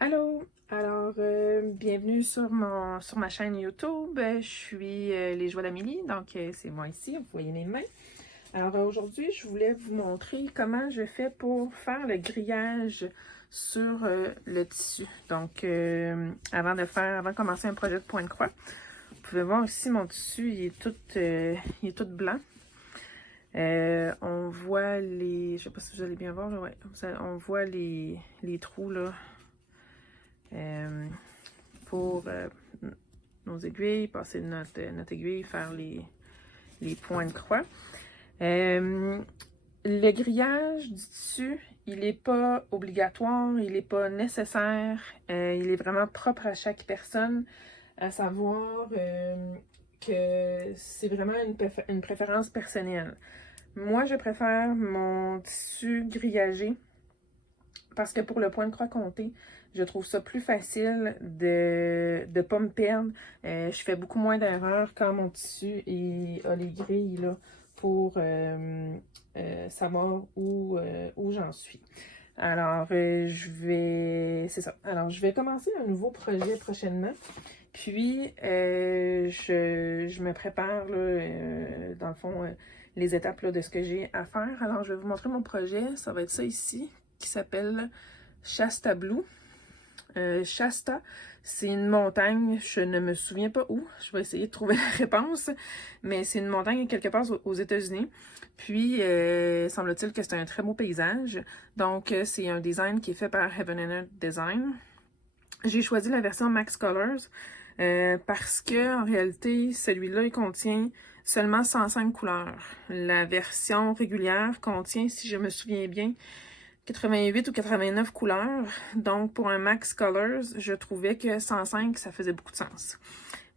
Allô! Alors, bienvenue sur ma chaîne YouTube. Je suis Les Joies d'Amélie, donc c'est moi ici, vous voyez mes mains. Alors aujourd'hui, je voulais vous montrer comment je fais pour faire le grillage sur le tissu. Donc, avant de commencer un projet de point de croix, vous pouvez voir ici mon tissu, il est tout blanc. On voit je sais pas si vous allez bien voir, là, ouais, on voit les trous là. Pour nos aiguilles, passer notre aiguille, faire les points de croix. Le grillage du tissu, il n'est pas obligatoire, il n'est pas nécessaire, il est vraiment propre à chaque personne, à savoir que c'est vraiment une préférence personnelle. Moi, je préfère mon tissu grillagé parce que pour le point de croix compté, je trouve ça plus facile de ne pas me perdre. Je fais beaucoup moins d'erreurs quand mon tissu a les grilles là, pour savoir où j'en suis. Alors, c'est ça. Alors, je vais commencer un nouveau projet prochainement. Puis, je me prépare, là, dans le fond, les étapes là, de ce que j'ai à faire. Alors, je vais vous montrer mon projet. Ça va être ça ici, qui s'appelle Shasta Blue. Shasta, c'est une montagne, je ne me souviens pas où, je vais essayer de trouver la réponse, mais c'est une montagne quelque part aux États-Unis. Puis, semble-t-il que c'est un très beau paysage. Donc, c'est un design qui est fait par Heaven and Earth Design. J'ai choisi la version Max Colors parce que en réalité, celui-là, il contient seulement 105 couleurs. La version régulière contient, si je me souviens bien, 88 ou 89 couleurs. Donc, pour un Max Colors, je trouvais que 105, ça faisait beaucoup de sens.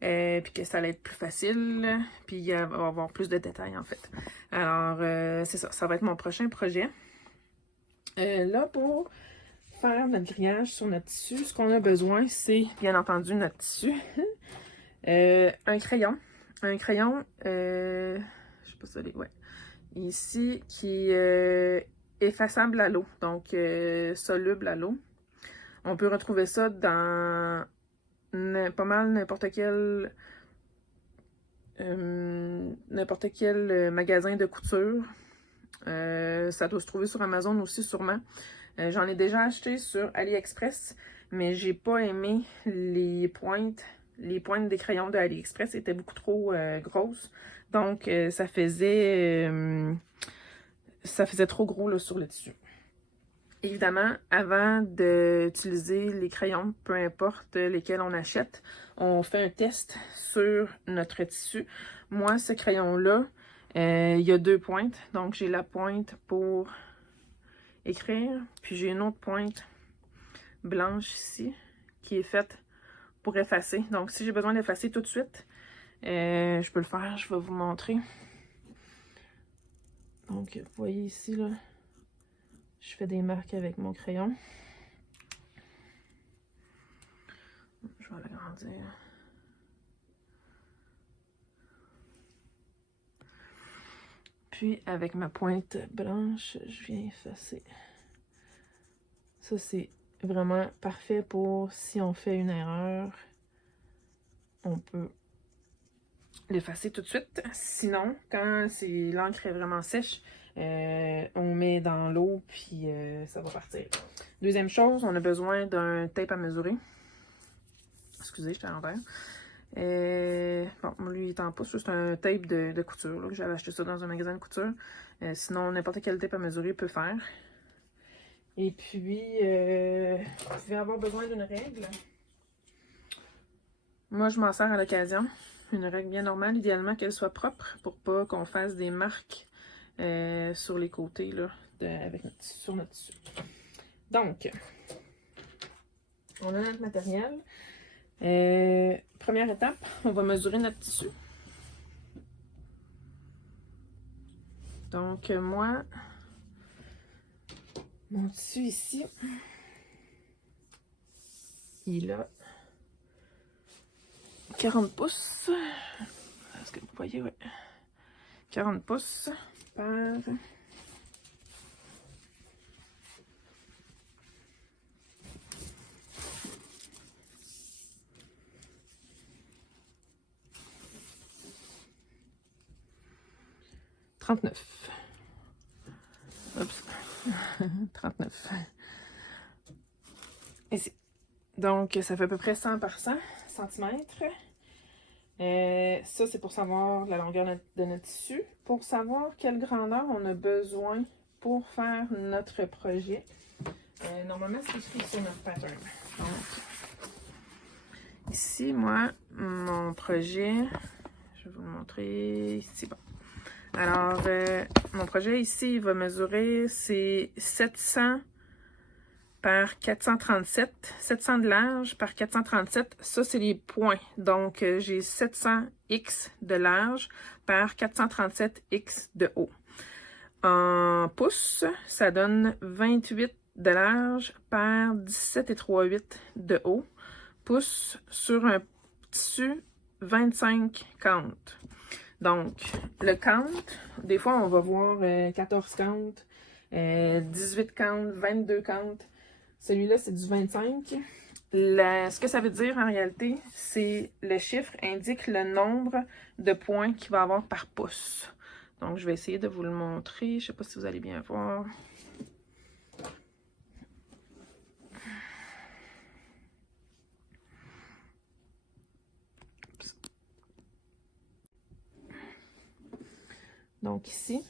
Puis que ça allait être plus facile, puis il va y avoir plus de détails, en fait. Alors, c'est ça. Ça va être mon prochain projet. Là, pour faire notre grillage sur notre tissu, ce qu'on a besoin, c'est, bien entendu, notre tissu. Un crayon. Un crayon, je sais pas si ouais. Ici, qui est effaçable à l'eau, donc soluble à l'eau. On peut retrouver ça dans pas mal n'importe quel magasin de couture. Ça doit se trouver sur Amazon aussi sûrement. J'en ai déjà acheté sur AliExpress, mais j'ai pas aimé les pointes. Les pointes des crayons de AliExpress étaient beaucoup trop grosses. Donc, ça faisait trop gros là, sur le tissu. Évidemment, avant d'utiliser les crayons, peu importe lesquels on achète, on fait un test sur notre tissu. Moi, ce crayon-là, il y a deux pointes. Donc, j'ai la pointe pour écrire, puis j'ai une autre pointe blanche ici qui est faite pour effacer. Donc, si j'ai besoin d'effacer tout de suite, je peux le faire. Je vais vous montrer. Donc, vous voyez ici, là, je fais des marques avec mon crayon. Je vais l'agrandir. Puis, avec ma pointe blanche, je viens effacer. Ça, c'est vraiment parfait pour si on fait une erreur, on peut l'effacer tout de suite. Sinon, quand l'encre est vraiment sèche, on met dans l'eau, puis ça va partir. Deuxième chose, on a besoin d'un tape à mesurer. Excusez, j'étais à l'envers. Bon, lui, il est en pouce. C'est un tape de couture. J'avais acheté ça dans un magasin de couture. Sinon, n'importe quel tape à mesurer peut faire. Et puis, vous pouvez avoir besoin d'une règle. Moi, je m'en sers à l'occasion. Une règle bien normale, idéalement qu'elle soit propre pour pas qu'on fasse des marques sur les côtés là, sur notre tissu. Donc, on a notre matériel. Première étape, on va mesurer notre tissu. Donc, moi, mon tissu ici, il a 40 pouces. Est-ce que vous voyez? Oui. 40 pouces par 39. Oups. 39. Ici. Donc, ça fait à peu près 100 par 100 centimètres. Ça, c'est pour savoir la longueur de notre tissu. Pour savoir quelle grandeur on a besoin pour faire notre projet. Normalement, c'est écrit sur notre pattern. Donc, ici, moi, mon projet, je vais vous le montrer ici. Bon. Alors, mon projet ici, il va mesurer, c'est 700 par 437, 700 de large par 437, ça c'est les points. Donc, j'ai 700x de large par 437x de haut. En pouces, ça donne 28 de large par 17,38 de haut. Pouces sur un tissu 25 count. Donc, le count, des fois on va voir 14 count, 18 count, 22 count. Celui-là, c'est du 25. Ce que ça veut dire en réalité, c'est le chiffre indique le nombre de points qu'il va avoir par pouce. Donc, je vais essayer de vous le montrer. Je ne sais pas si vous allez bien voir. Donc, ici,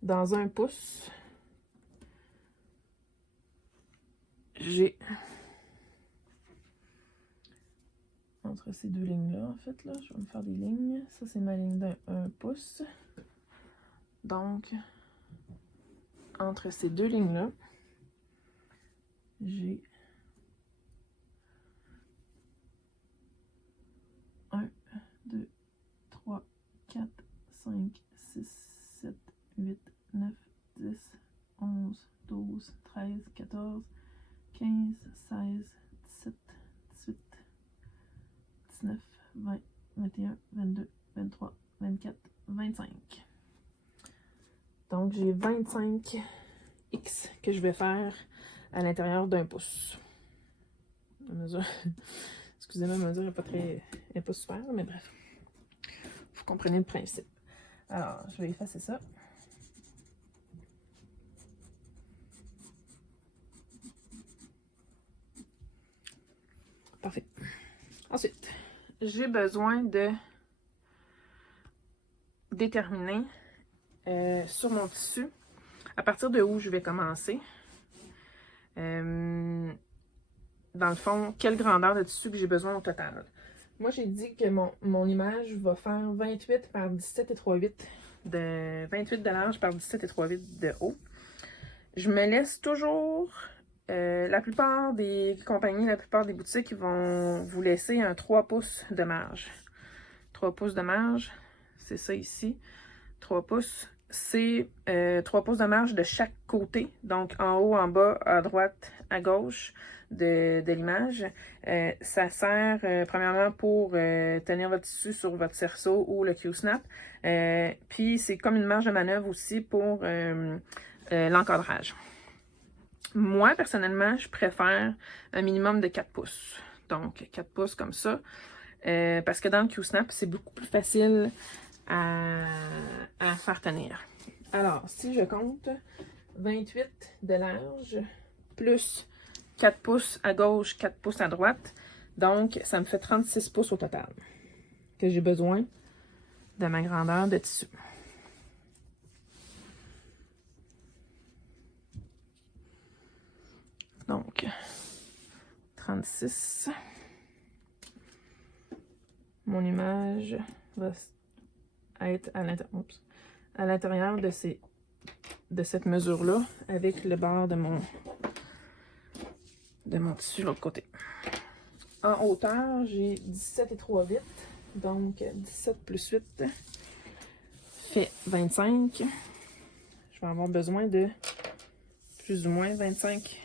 dans un pouce, j'ai entre ces deux lignes-là, en fait, là, je vais me faire des lignes. Ça, c'est ma ligne d'1 pouce. Donc, entre ces deux lignes-là, j'ai 1, 2, 3, 4, 5, 6, 7, 8, 9, 10, 11, 12, 13, 14, 15, 16, 17, 18, 19, 20, 21, 22, 23, 24, 25. Donc, j'ai 25 X que je vais faire à l'intérieur d'un pouce. La mesure, excusez-moi, la mesure n'est pas super, mais bref. Vous comprenez le principe. Alors, je vais effacer ça. Parfait. Ensuite, j'ai besoin de déterminer sur mon tissu à partir de où je vais commencer. Dans le fond, quelle grandeur de tissu que j'ai besoin au total. Moi, j'ai dit que mon image va faire 28 par 17,38 de 28 de large par 17,38 de haut. Je me laisse toujours, la plupart des compagnies, la plupart des boutiques, ils vont vous laisser un 3 pouces de marge. 3 pouces de marge, c'est ça ici. 3 pouces, c'est 3 pouces de marge de chaque côté. Donc, en haut, en bas, à droite, à gauche de l'image. Ça sert, premièrement, pour tenir votre tissu sur votre cerceau ou le Q-snap. Puis, c'est comme une marge de manœuvre aussi pour l'encadrage. Moi, personnellement, je préfère un minimum de 4 pouces. Donc, 4 pouces comme ça. Parce que dans le Q-snap, c'est beaucoup plus facile à faire tenir. Alors, si je compte 28 de large plus 4 pouces à gauche, 4 pouces à droite, donc ça me fait 36 pouces au total que j'ai besoin de ma grandeur de tissu. Donc, 36. Mon image va être à l'intérieur de cette mesure-là, avec le bord de mon tissu de l'autre côté. En hauteur, j'ai 17,38. Donc, 17 plus 8 fait 25. Je vais avoir besoin de plus ou moins 25,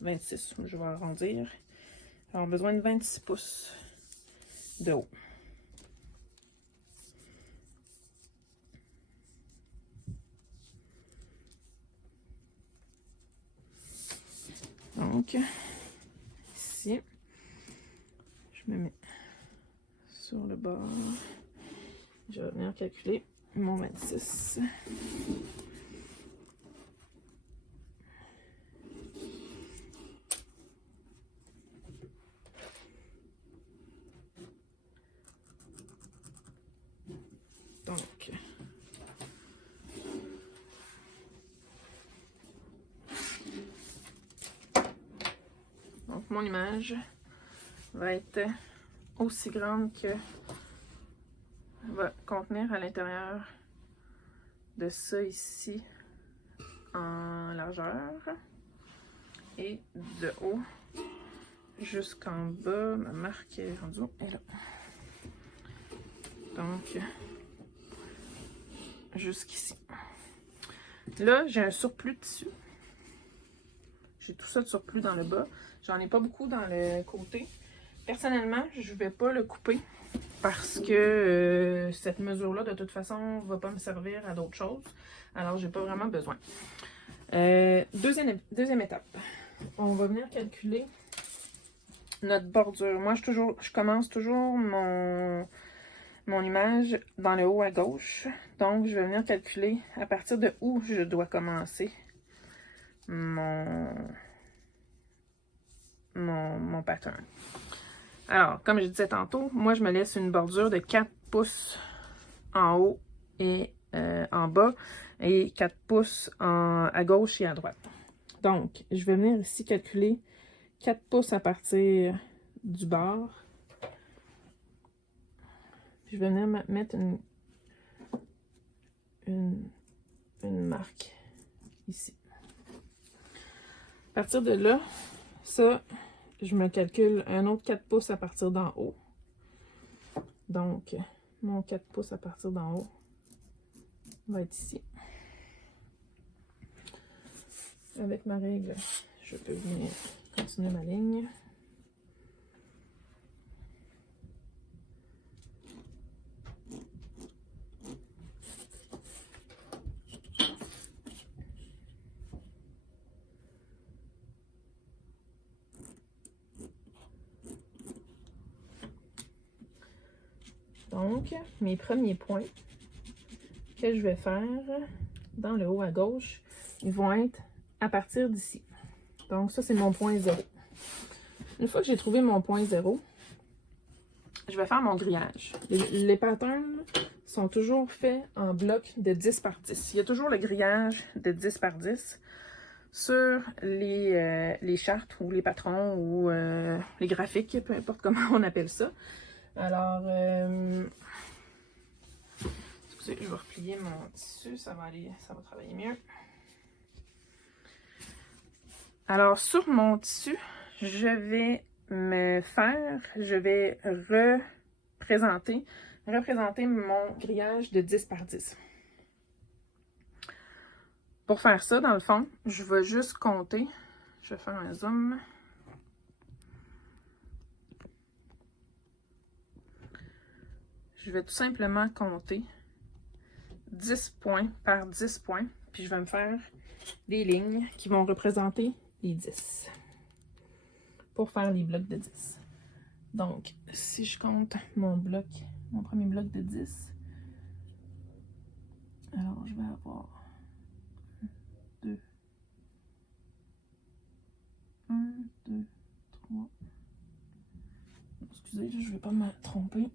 26. Je vais arrondir. Je vais avoir besoin de 26 pouces de haut. Donc, ici, je me mets sur le bord. Je vais venir calculer mon 26. Donc, mon image va être aussi grande que va contenir à l'intérieur de ça ici en largeur et de haut jusqu'en bas. Ma marque est rendue est là. Donc, jusqu'ici. Là, j'ai un surplus de tissu. J'ai tout ça de surplus dans le bas. J'en ai pas beaucoup dans le côté. Personnellement, je ne vais pas le couper parce que cette mesure-là, de toute façon, ne va pas me servir à d'autres choses. Alors, j'ai pas vraiment besoin. Deuxième étape. On va venir calculer notre bordure. Moi, je commence toujours mon image dans le haut à gauche. Donc, je vais venir calculer à partir de où je dois commencer mon pattern. Alors, comme je disais tantôt, moi, je me laisse une bordure de 4 pouces en haut et en bas et 4 pouces à gauche et à droite. Donc, je vais venir ici calculer 4 pouces à partir du bord. Je vais venir mettre une marque ici. À partir de là, ça, je me calcule un autre 4 pouces à partir d'en haut. Donc, mon 4 pouces à partir d'en haut va être ici. Avec ma règle, je peux venir continuer ma ligne. Donc, mes premiers points que je vais faire dans le haut à gauche, ils vont être à partir d'ici. Donc, ça, c'est mon point 0. Une fois que j'ai trouvé mon point 0, je vais faire mon grillage. Les patterns sont toujours faits en blocs de 10 par 10. Il y a toujours le grillage de 10 par 10 sur les chartes ou les patrons ou les graphiques, peu importe comment on appelle ça. Alors, excusez, je vais replier mon tissu, ça va travailler mieux. Alors, sur mon tissu, je vais représenter mon grillage de 10 par 10. Pour faire ça, dans le fond, je vais juste compter. Je vais faire un zoom. Je vais tout simplement compter 10 points par 10 points. Puis je vais me faire des lignes qui vont représenter les 10. Pour faire les blocs de 10. Donc, si je compte mon premier bloc de 10, alors je vais avoir 2, 1, 2, 3. Excusez, je ne vais pas me tromper.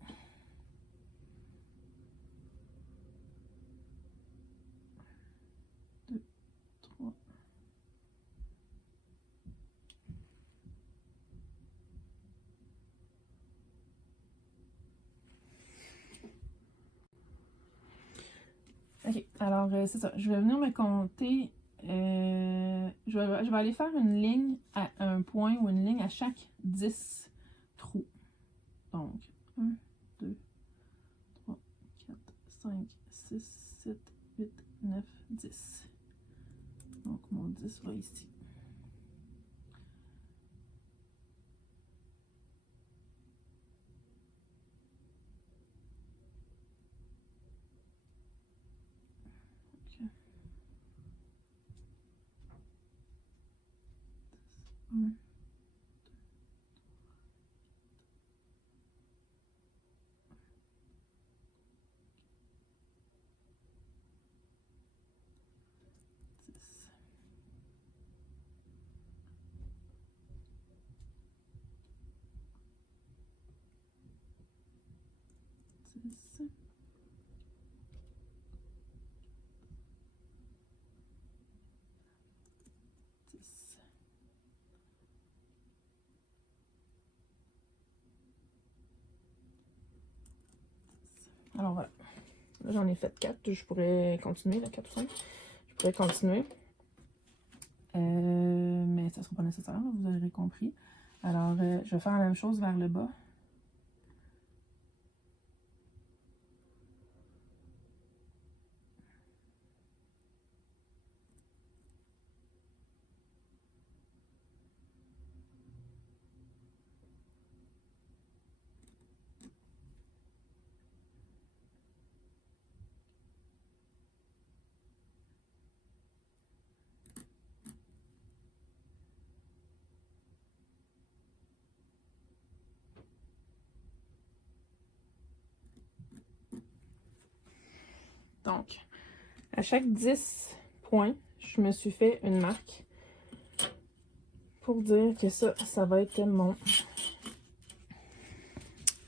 Ok, alors c'est ça. Je vais venir me compter. Je vais aller faire une ligne à un point ou une ligne à chaque 10 trous. Donc, 1, 2, 3, 4, 5, 6, 7, 8, 9, 10. Donc, mon 10 va ici. Okay. 1, 2, 10. Alors voilà. Là, j'en ai fait 4. Je pourrais continuer, là, 4 ou 5. Je pourrais continuer. Mais ça ne sera pas nécessaire, là, vous aurez compris. Alors, je vais faire la même chose vers le bas. Donc, à chaque 10 points, je me suis fait une marque pour dire que ça va être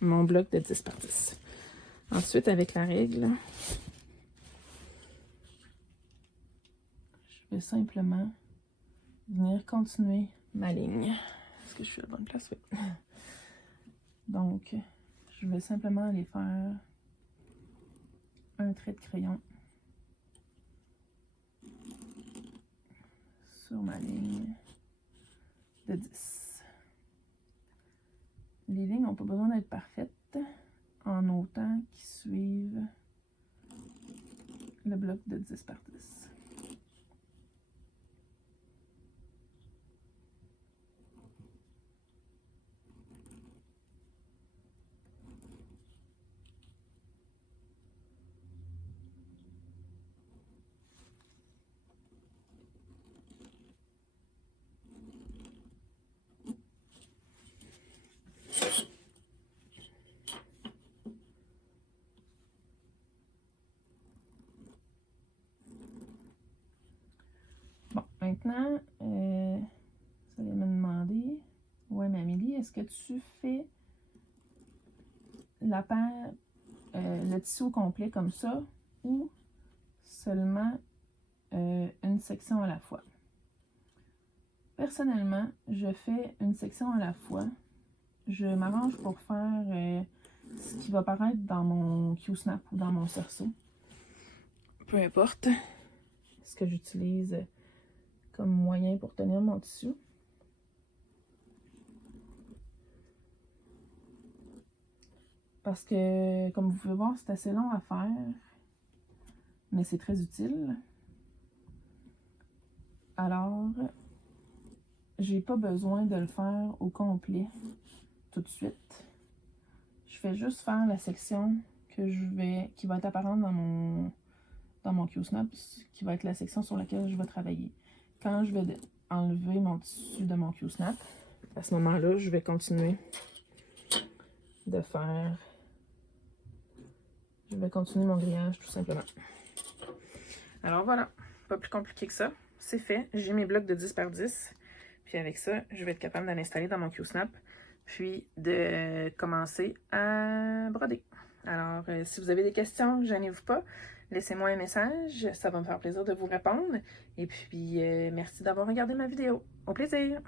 mon bloc de 10 par 10. Ensuite, avec la règle, je vais simplement venir continuer ma ligne. Est-ce que je suis à la bonne place? Oui. Donc, je vais simplement aller faire un trait de crayon sur ma ligne de 10. Les lignes n'ont pas besoin d'être parfaites en autant qu'ils suivent le bloc de 10 par 10. Bon, maintenant, vous allez me demander, ouais, mais Amélie, est-ce que tu fais la paire, le tissu au complet comme ça, ou seulement une section à la fois? Personnellement, je fais une section à la fois. Je m'arrange pour faire ce qui va paraître dans mon Q-snap ou dans mon cerceau. Peu importe ce que j'utilise comme moyen pour tenir mon tissu. Parce que, comme vous pouvez voir, c'est assez long à faire, mais c'est très utile. Alors, j'ai pas besoin de le faire au complet tout de suite. Je fais juste faire la section qui va être apparente dans mon Q-snap, qui va être la section sur laquelle je vais travailler. Quand je vais enlever mon tissu de mon Q-snap, à ce moment-là, je vais continuer de faire... Je vais continuer mon grillage tout simplement. Alors voilà, pas plus compliqué que ça. C'est fait, j'ai mes blocs de 10 par 10. Puis avec ça, je vais être capable de l'installer dans mon Q-snap, puis de commencer à broder. Alors, si vous avez des questions, gênez-vous pas. Laissez-moi un message, ça va me faire plaisir de vous répondre. Et puis, merci d'avoir regardé ma vidéo. Au plaisir!